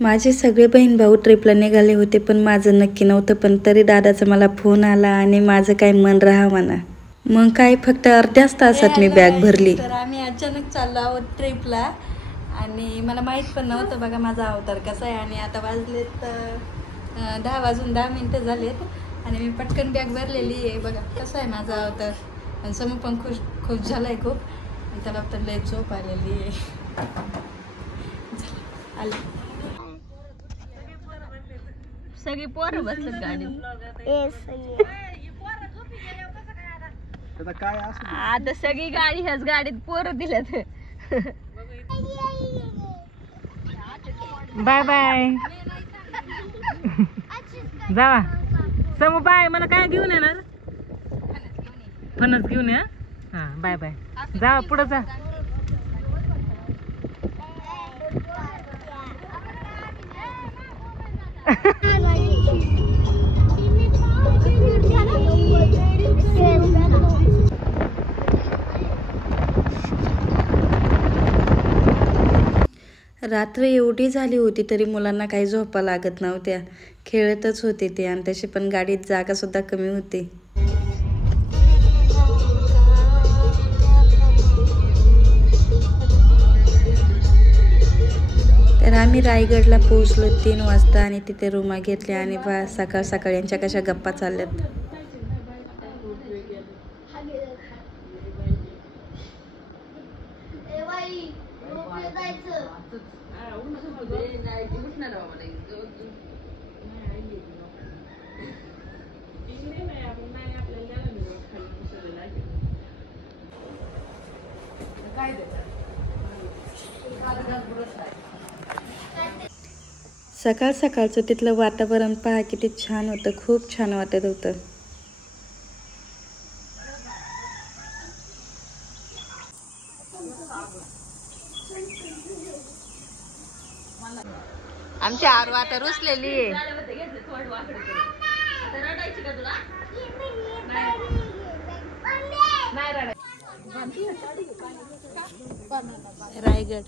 माझे सगळे बहीण भाऊ ट्रिपला निघाले होते, पण माझं नक्की नव्हतं. पण तरी दादाचा मला फोन आला आणि माझं काय मन राहा म्हणा. मग काय फक्त अर्ध्याच तासात मी बॅग भरली. तर आम्ही अचानक चाललो आहोत ट्रिपला आणि मला माहीत पण नव्हतं बघा माझा अवतार कसा आहे. आणि आता वाजलेत 10 वाजून 10 मिनटं झालेत आणि मी पटकन बॅग भरलेली आहे. बघा कसा आहे माझा अवतार. आणि समोर पण खुश झाला आहे खूप. आणि त्याला तर लय झोप आलेली आहे. आले सगळी पोरं बसतात गाडीत. आता सगळी गाडी ह्याच गाडीत पोरं दिल्यात. बाय बाय जावा समू. बाय. मला काय घेऊन येणार? फणस घेऊन या. हा बाय बाय. जावा पुढे जा. रात्र एवढी झाली होती तरी मुलांना काही झोपा लागत नव्हत्या. खेळतच होते ते. आणि तशी पण गाडीत जागा सुद्धा कमी होती. तर आम्ही रायगडला पोहोचलो 3 वाजता आणि तिथे रूमा घेतल्या. आणि सकाळ सकाळ यांच्या कशा गप्पा चालल्यात. सकाळ सकाळचं तिथलं वातावरण पहा किती छान होतं. खूप छान वाटत होतं. आमची आरू आता रुसलेली आहे. रायगड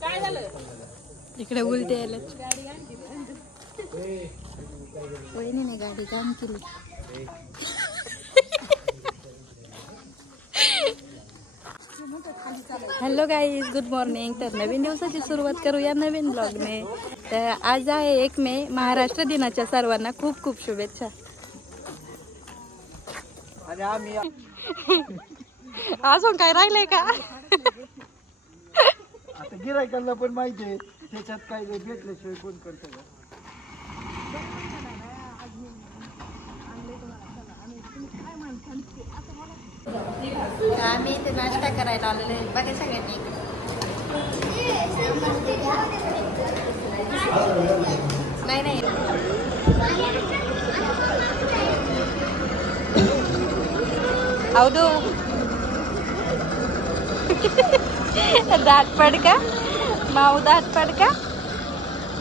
काय झालं इकडे उलटे आले. वहिनीने गाडी काम केली. Hello guys, good morning. तर नवीन दिवसाची सुरुवात करूया नवीन ब्लॉगने. तर आज आहे 1 मे. महाराष्ट्र दिनाच्या सर्वांना खूप खूप शुभेच्छा. अजून काय राहिलंय का? आता गिरायकांना पण माहिती आहे त्याच्यात काय भेटल्याशिवाय कोण करतं का. आम्ही इथे नाश्ता करायला आलेलो आहे बघा सगळ्यांनी. नाही नाही अवधू दात पडका माऊ. दात पडका.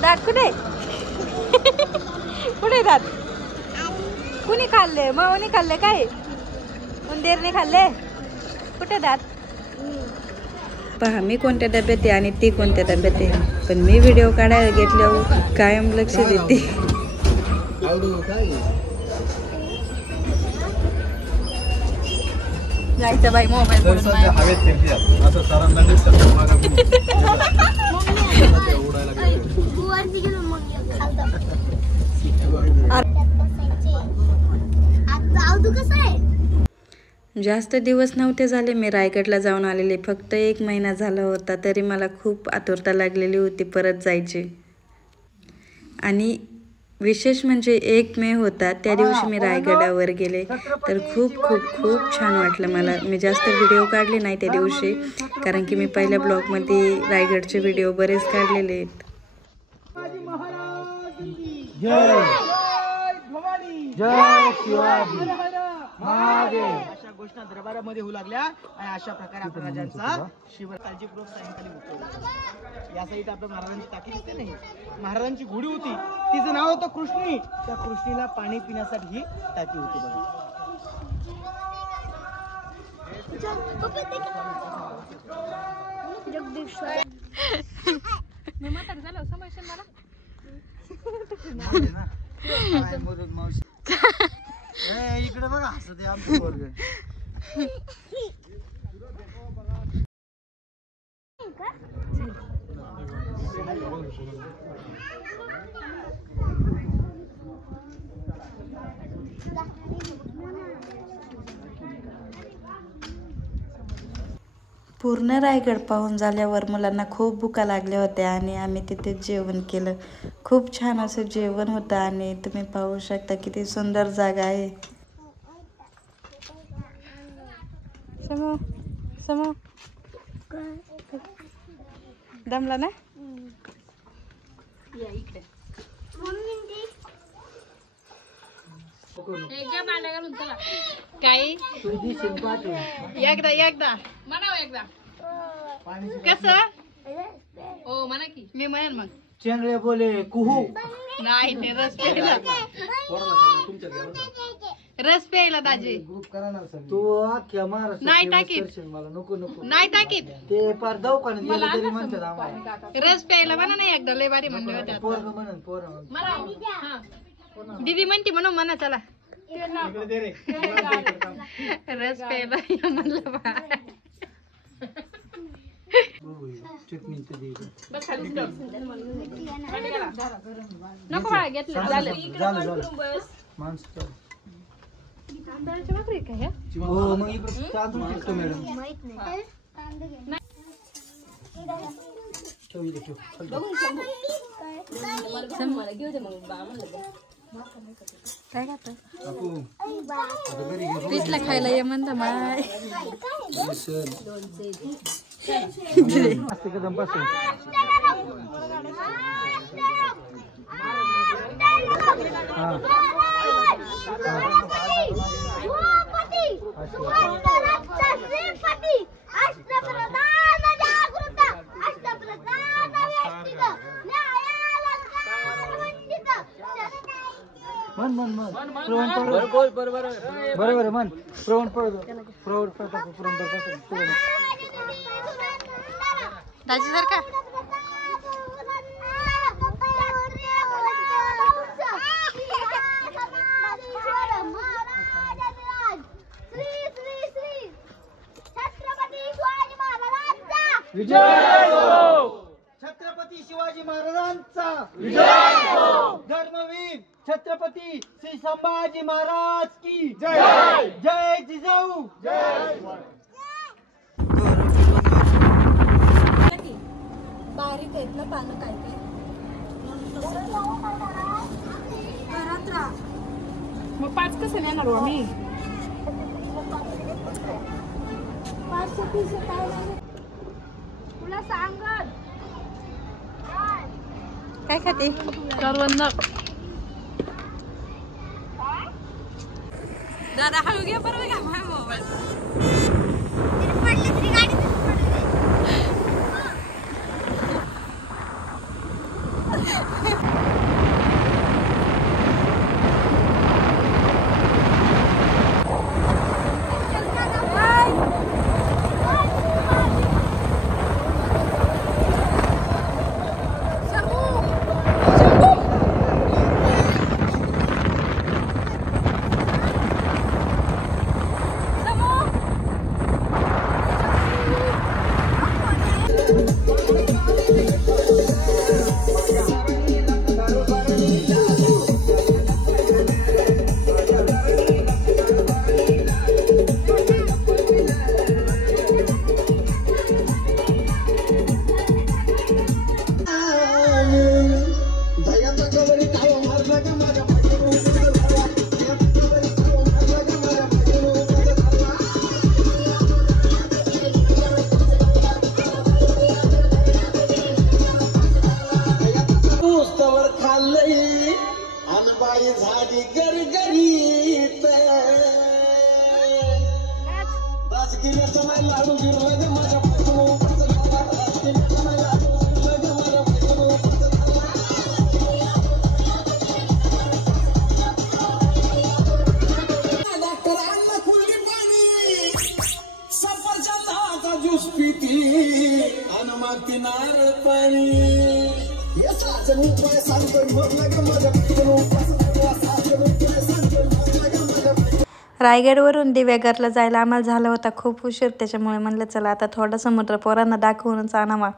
दात कुठे कुठे दात कुणी खाल्ले? माऊने खाल्ले काय? उंदीरने खाल्ले? कुठे दात? पहा मी कोणत्या डब्यात आहे आणि ती कोणत्या डब्यात आहे. पण मी व्हिडिओ काढायला घेतल्यावर कायम लक्ष देते. जायचं बाई मोबाईल जास्त दिवस नव्हते झाले मी रायगडला जाऊन आलेले. फक्त 1 महिना झाला होता तरी मला खूप आतुरता लागलेली होती परत जायची. आणि विशेष म्हणजे 1 मे होता त्या दिवशी मी रायगडावर गेले. तर खूप खूप खूप छान वाटलं मला. मी जास्त व्हिडिओ काढले नाही त्या दिवशी कारण की मी पहिल्या ब्लॉगमध्ये रायगडचे व्हिडिओ बरेच काढलेले आहेत. जय शिवाजी महादेव. अशा घोषणा दरबारामध्ये होऊ लागल्या आणि अशा प्रकारे आपण राजांचा शिवाय काळजीपूर्वक सायंकाळी मुक्त. या साईड आपल्या महाराजांची टाकी दिसते नाही. महाराजांची घोडी होती तिचं नाव होतं कृष्णी. त्या कृष्णीला पाणी पिण्यासाठी ही टाकी होती बघा. मी म्हातारी झालं समजशील मला. इकडे बघा हसत आमचं पोरग. पूर्ण रायगड पाहून झाल्यावर मुलांना खूप भुका लागल्या होत्या आणि आम्ही तिथे जेवण केलं. खूप छान असं जेवण होतं आणि तुम्ही पाहू शकता किती सुंदर जागा आहे. समो समो दमला ना. काही एकदा एकदा म्हणाव एकदा कसं हो म्हणा की मी म्हणेन मग. चेंगळे बोले कुहू. नाही ते रस प्यायला रस प्यायला दाजी. तू अख्ख्या महाराष्ट्र नाही टाकीत मला नको नको नाही टाकीत ते पार दवाखान्यात गेलं तरी म्हणतात आम्हाला रस प्यायला म्हणा नाही एकदा लय भारी म्हणले होत्या. पोरग म्हणून पोरं दीदी म्हणते म्हणून म्हणा चला रस प्यायला या म्हणलं बा. नको बाळा घेतलं झालं माणसं तांदळाची भाकरी काय ह्या? हो मग इकडे तांदूळ टाकतो मॅडम. ठेव इकडे ठेव. काय खातं बापू, आता घरी घेऊन पिसला खायला ये म्हणता माय. बसेल. मस्त एकदम बसेल. हा. मन मन मन बरोबर मन प्रवण दाजी सर का छत्रपती शिवाजी महाराजांचा विजय हो. धर्मवीर छत्रपती श्री संभाजी महाराज की जय. जय जिजाऊ जय. बारीक आहेत ना पानं काय काय घरात राहा. मग 5 कसं नेणार हो आम्ही. तुला सांगत काय खाते करवंद. दादा हळू घ्या बरोबर का माझा मोबाईल. रायगडवरून दिव्यागरला जायला आम्हाला झाला होता खूप उशीर, त्याच्यामुळे म्हणलं चला आता थोडा समुद्र पोरांना दाखवूनच आणावा.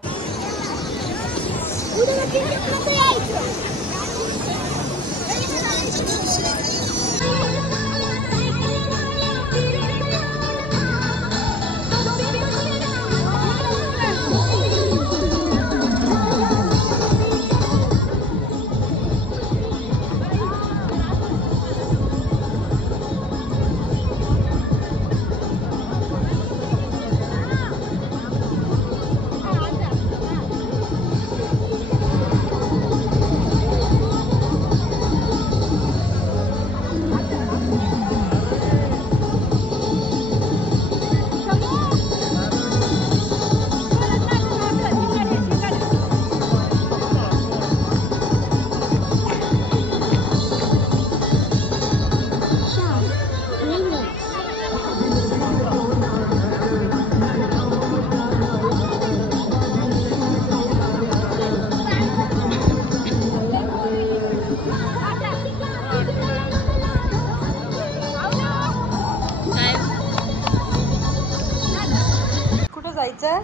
कुठं जायचं?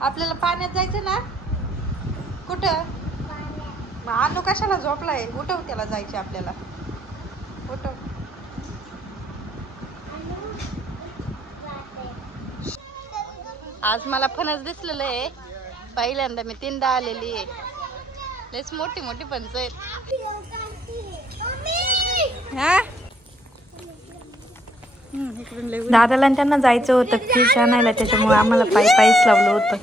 आपल्याला पाण्यात जायचं ना. कुठं? मग आणू कशाला झोपलाय? उठव त्याला, जायचे आपल्याला. उठव. आज मला फणस दिसलेलं आहे, पहिल्यांदा मी 3दा आलेली आहे. लयच मोठी मोठी फणस आहेत. दादाला आणि त्यांना जायचं होतं फिश आणायला, त्याच्यामुळे आम्हाला पायीच लावलं होतं.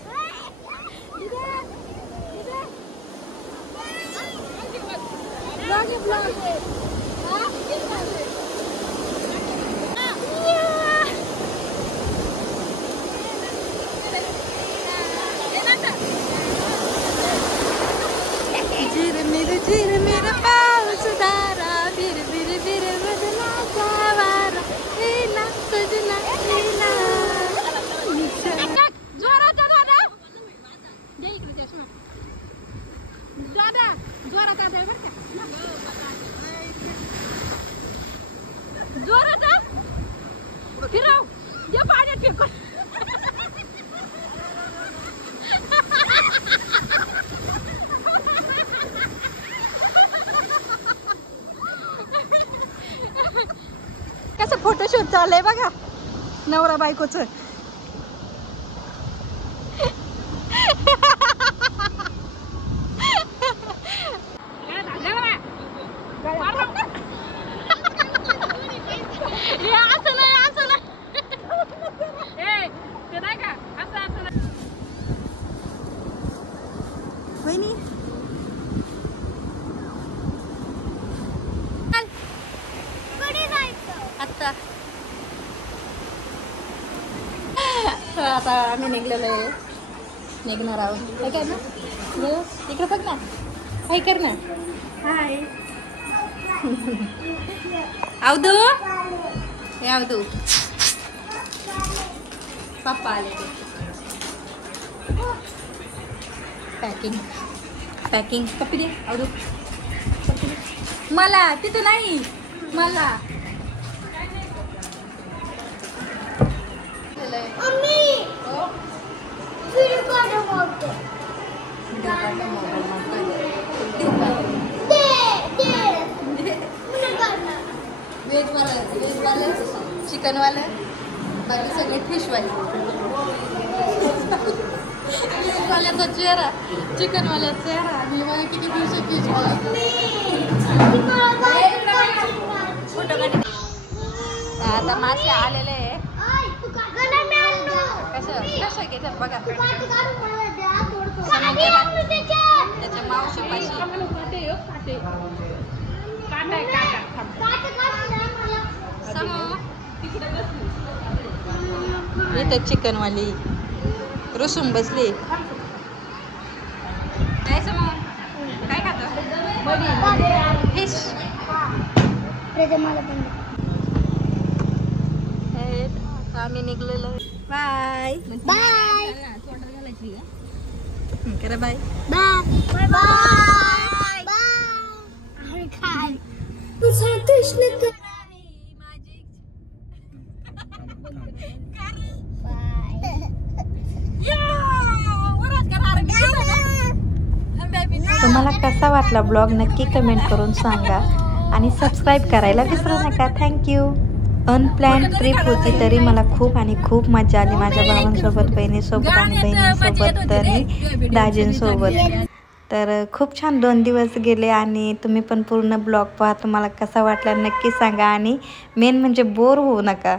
कसं फोटोशूट चाललंय बघा नवरा बायकोचं. आता आम्ही निघलेलो आहे, निघणार आहोत. काय ना इकडे बघ ना, काय कर ना. हाय अवधू, हे अवधू पप्पा आले. पॅकिंग पॅकिंग पप्पी दे अवधू. मला तिथं नाही, मला चिकन वाले, बाकी सगळे फिश वाले. फिश वाल्याचा चेहरा, चिकन वाल्याचा चेहरा आणि मला किती फिश वाला. आता मासे आलेले आहे. कसं कसं घेतात बघा. त्याच्या मावशीपाशी इथं चिकनवाली रुसून बसली. काय समोर काय खात? फिश. आम्ही निघलेलो. Bye bye. करा बाय. बाय बाय बाय काय तुझा कृष्ण तुम्हाला कसा वाटला ब्लॉग नक्की कमेंट करून सांगा आणि सबस्क्राईब करायला विसरू नका. थँक्यू. अनप्लॅन ट्रिप होती तरी मला खूप आणि खूप मजा आली माझ्या भावांसोबत, बहिणीसोबत आणि बहिणींसोबत आणि दाजींसोबत. तर खूप छान 2 दिवस गेले आणि तुम्ही पण पूर्ण ब्लॉग पहा. तुम्हाला कसा वाटला नक्की सांगा आणि मेन म्हणजे बोर होऊ नका.